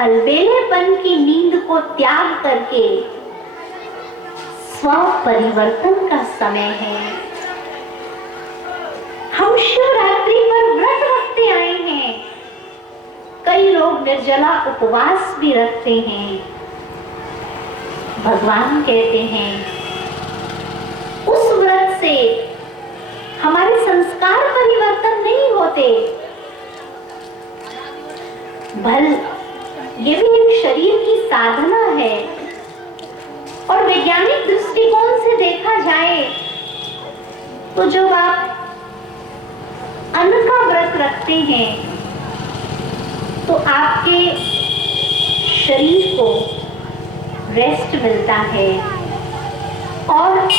अलबेलेपन की नींद को त्याग करके स्व परिवर्तन का समय है। हम शिवरात्रि पर व्रत रखते आए हैं। कई लोग निर्जला उपवास भी रखते हैं। भगवान कहते हैं उस व्रत से हमारे संस्कार परिवर्तन नहीं होते, भल ये भी एक शरीर की साधना है। और वैज्ञानिक दृष्टिकोण से देखा जाए तो जब आप अन्न का व्रत रखते हैं तो आपके शरीर को रेस्ट मिलता है और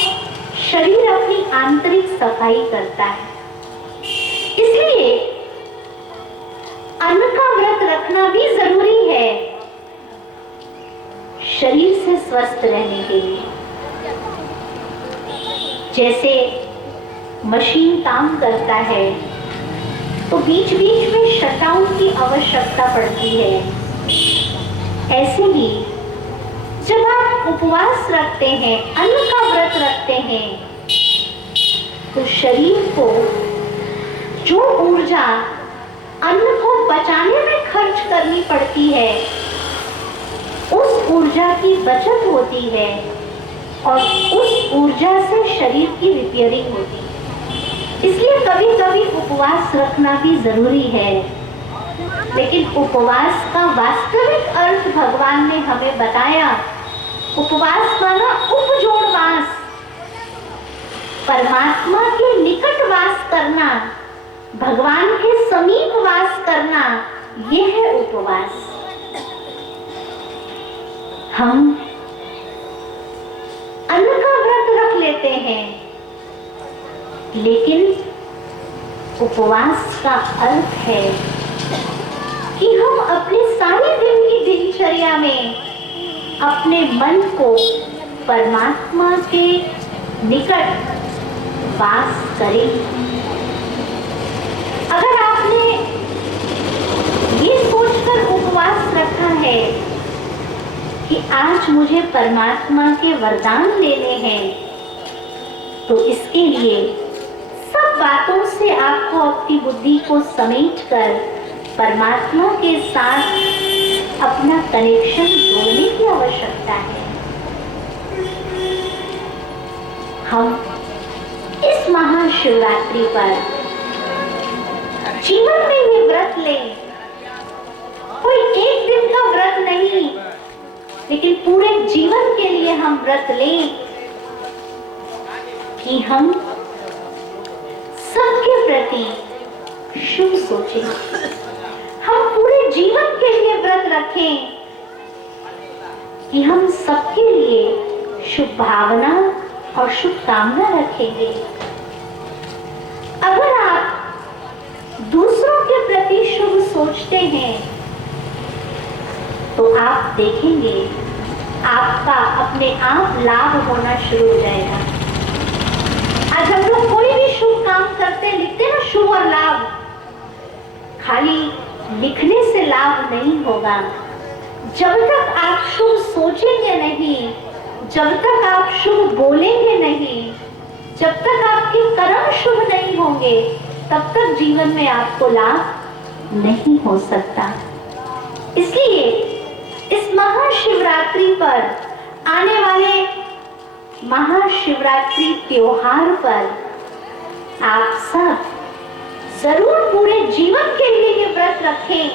शरीर अपनी आंतरिक सफाई करता है। इसलिए अन्न का व्रत रखना भी जरूरी है शरीर से स्वस्थ रहने के लिए। जैसे मशीन काम करता है तो बीच बीच में शटडाउन की आवश्यकता पड़ती है, ऐसे ही जब आप उपवास रखते हैं, अन्न का व्रत रखते हैं, तो शरीर को जो ऊर्जा अन्न को पचाने में खर्च करनी पड़ती है, उस ऊर्जा की बचत होती है और उस ऊर्जा से शरीर की रिपेयरिंग होती है। इसलिए कभी कभी उपवास रखना भी जरूरी है। लेकिन उपवास का वास्तविक अर्थ भगवान ने हमें बताया। उपवास माना उपजोड़वास, परमात्मा के निकट वास करना, भगवान के समीप वास करना, यह है उपवास। हम अन्न का व्रत रख लेते हैं, लेकिन उपवास का अर्थ है कि हम अपने सारे दिन की दिनचर्या में अपने मन को परमात्मा के निकट वास करें। अगर आपने ये सोचकर उपवास रखा है कि आज मुझे परमात्मा के वरदान लेने हैं, तो इसके लिए सब बातों से आपको अपनी बुद्धि को समेटकर परमात्मा के साथ अपना कनेक्शन जोड़ने की आवश्यकता है। हम इस महाशिवरात्रि पर जीवन में ये व्रत लें। कोई एक दिन का व्रत नहीं, लेकिन पूरे जीवन के लिए हम व्रत लें कि हम सबके प्रति शुभ सोचें। हम पूरे जीवन के लिए व्रत रखें कि हम सबके लिए शुभ भावना और शुभकामना रखेंगे। अगर आप दूसरों के प्रति शुभ सोचते हैं तो आप देखेंगे आपका अपने आप लाभ होना शुरू हो जाएगा। आज हम लोग कोई भी शुभ काम करते लिखते ना शुभ और लाभ, खाली लिखने से लाभ नहीं होगा। जब तक आप शुभ सोचेंगे नहीं, जब तक आप शुभ बोलेंगे नहीं, जब तक आपके कर्म शुभ नहीं होंगे, तब तक जीवन में आपको लाभ नहीं हो सकता। इसलिए इस महाशिवरात्रि पर, आने वाले महाशिवरात्रि त्योहार पर आप सब जरूर पूरे जीवन के लिए ये व्रत रखें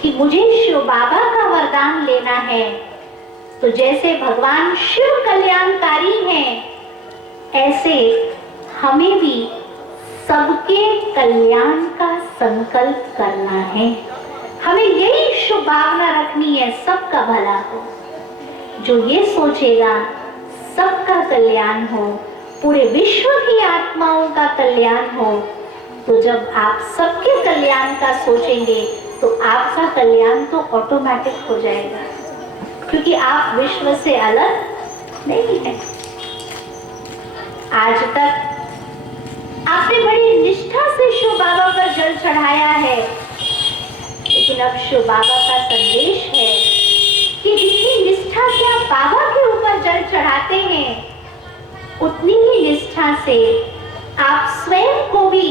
कि मुझे शिव बाबा का वरदान लेना है। तो जैसे भगवान शिव कल्याणकारी हैं, ऐसे हमें भी सबके कल्याण का संकल्प करना है। हमें यही शुभ भावना रखनी है, सबका भला हो। जो ये सोचेगा सबका कल्याण हो, पूरे विश्व की आत्माओं का कल्याण हो, तो जब आप सबके कल्याण का सोचेंगे तो आपका कल्याण तो ऑटोमेटिक हो जाएगा, क्योंकि आप विश्व से अलग नहीं हैं। आज तक आपने बड़ी निष्ठा से शिव बाबा पर जल चढ़ाया है, लेकिन अब शिव बाबा का संदेश है कि जितनी निष्ठा से आप बाबा के ऊपर जल चढ़ाते हैं, उतनी ही निष्ठा से आप स्वयं को भी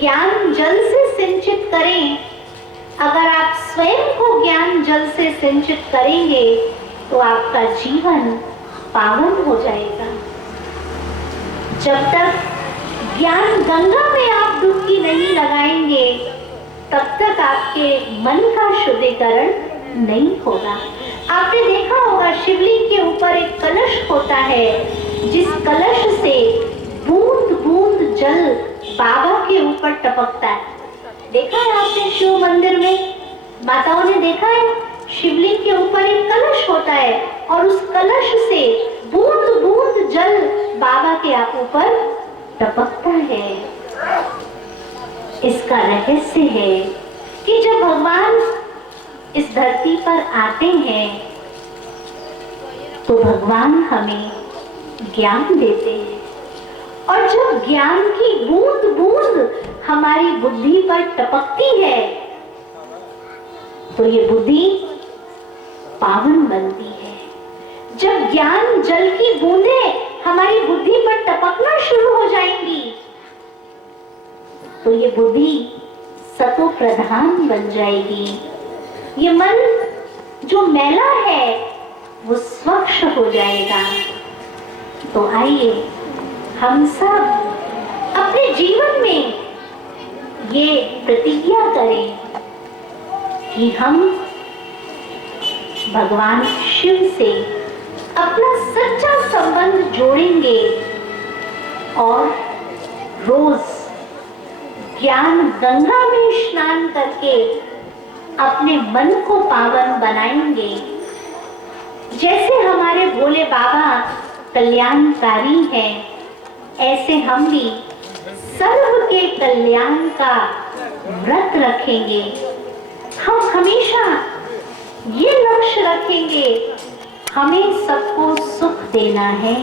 ज्ञान जल से सिंचित करें। अगर आप स्वयं को ज्ञान जल से सिंचित करेंगे तो आपका जीवन पावन हो जाएगा। जब तक ज्ञान गंगा में आप डुबकी नहीं लगाएंगे, तब तक आपके मन का शुद्धिकरण नहीं होगा। आपने देखा होगा शिवलिंग के ऊपर एक कलश होता है, जिस कलश से बूंद बूंद जल बाबा के ऊपर टपकता है। देखा है आपने शिव मंदिर में, माताओं ने देखा है, शिवलिंग के ऊपर एक कलश होता है और उस कलश से बूंद बूंद जल बाबा के ऊपर टपकता है। इसका रहस्य है कि जब भगवान इस धरती पर आते हैं तो भगवान हमें ज्ञान देते हैं, और जब ज्ञान की बूंद बूंद हमारी बुद्धि पर टपकती है तो ये बुद्धि पावन बनती है। जब ज्ञान जल की बूंदें हमारी बुद्धि पर टपकना शुरू हो जाएंगी तो ये बुद्धि सतो प्रधान बन जाएगी। ये मन जो मैला है वो स्वच्छ हो जाएगा। तो आइए हम सब अपने जीवन में ये प्रतिज्ञा करें कि हम भगवान शिव से अपना सच्चा संबंध जोड़ेंगे और रोज ज्ञान गंगा में स्नान करके अपने मन को पावन बनाएंगे। जैसे हमारे भोले बाबा कल्याणकारी हैं, ऐसे हम भी सर्व के कल्याण का व्रत रखेंगे। हम हमेशा ये लक्ष्य रखेंगे, हमें सबको सुख देना है,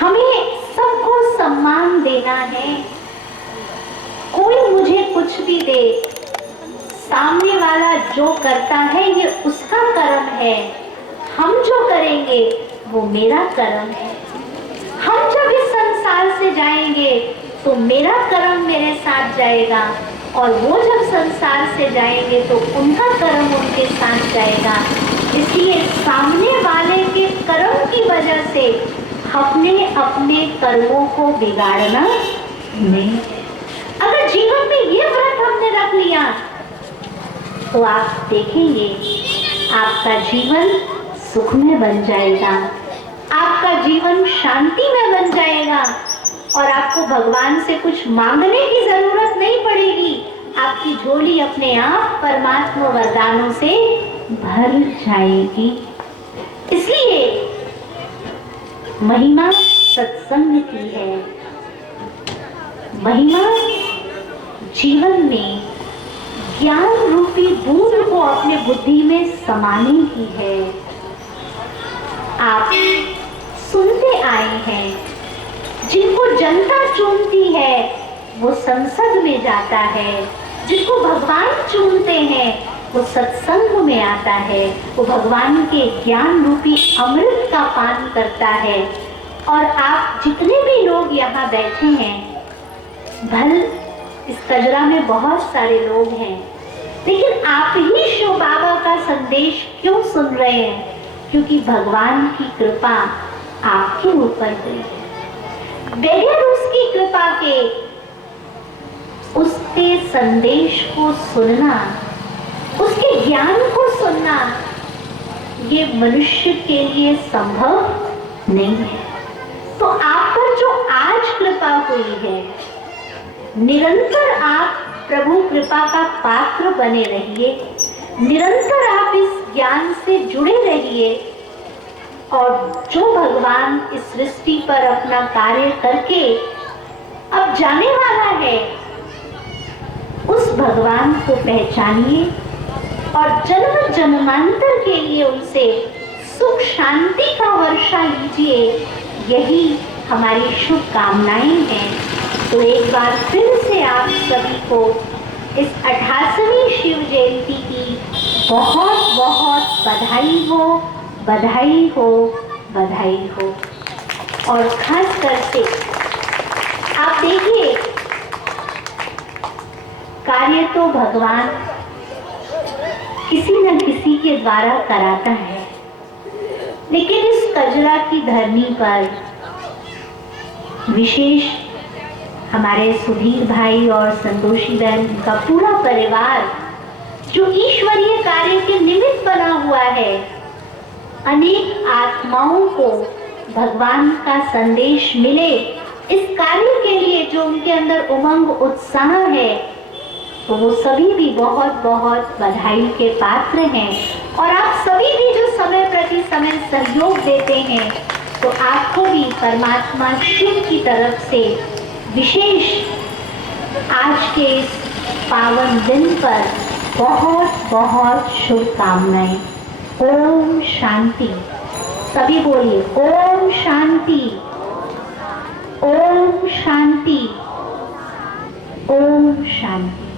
हमें सबको सम्मान देना है। कोई मुझे कुछ भी दे, सामने वाला जो करता है ये उसका कर्म है, हम जो करेंगे वो मेरा कर्म है। हम जब इस संसार से जाएंगे तो मेरा कर्म मेरे साथ जाएगा, और वो जब संसार से जाएंगे तो उनका कर्म उनके साथ जाएगा। इसलिए सामने वाले के कर्म की वजह से अपने अपने कर्मों को बिगाड़ना नहीं। अगर जीवन में ये व्रत हमने रख लिया तो आप देखेंगे आपका जीवन सुख में बन जाएगा, आपका जीवन शांति में बन जाएगा, और आपको भगवान से कुछ मांगने की जरूरत नहीं पड़ेगी। आपकी झोली अपने आप परमात्मा वरदानों से भर जाएगी। इसलिए महिमा सत्संग की है, महिमा जीवन में ज्ञान रूपी बूंद को अपने बुद्धि में समाने की है। आप सुनते आए हैं, जिनको जनता चुनती है वो संसद में जाता है, जिनको भगवान चुनते हैं वो सत्संग में आता है, वो भगवान के ज्ञान रूपी अमृत का पान करता है। और आप जितने भी लोग यहाँ बैठे हैं, भल इस कजरा में बहुत सारे लोग हैं, लेकिन आप ही शिव बाबा का संदेश क्यों सुन रहे हैं? क्योंकि भगवान की कृपा आपके ऊपर हुई है। बगैर उसकी कृपा के उसके संदेश को सुनना, उसके ज्ञान को सुनना, ये मनुष्य के लिए संभव नहीं है। तो आप पर जो आज कृपा हुई है, निरंतर आप प्रभु कृपा का पात्र बने रहिए, निरंतर आप इस ज्ञान से जुड़े रहिए, और जो भगवान इस सृष्टि पर अपना कार्य करके अब जाने वाला है, उस भगवान को पहचानिए और जन्म जन्मांतर के लिए उनसे सुख शांति का वर्षा लीजिए। यही हमारी शुभकामनाएं हैं। तो एक बार फिर से आप सभी को इस 88वीं शिव जयंती की बहुत बहुत बधाई हो, बधाई हो, बधाई हो। और खास करके आप देखिए, कार्य तो भगवान किसी न किसी के द्वारा कराता है, लेकिन इस कजरा की धरनी पर विशेष हमारे सुधीर भाई और संतोषी बहन का पूरा परिवार जो ईश्वरीय कार्य के निमित्त बना हुआ है, अनेक आत्माओं को भगवान का संदेश मिले, इस कार्य के लिए जो उनके अंदर उमंग उत्साह है, तो वो सभी भी बहुत बहुत बधाई के पात्र हैं। और आप सभी भी जो समय प्रति समय सहयोग देते हैं, तो आपको भी परमात्मा शिव की तरफ से विशेष आज के इस पावन दिन पर बहुत बहुत शुभकामनाएं। ओम शांति। सभी बोलिए ओम शांति, ओम शांति, ओम शांति।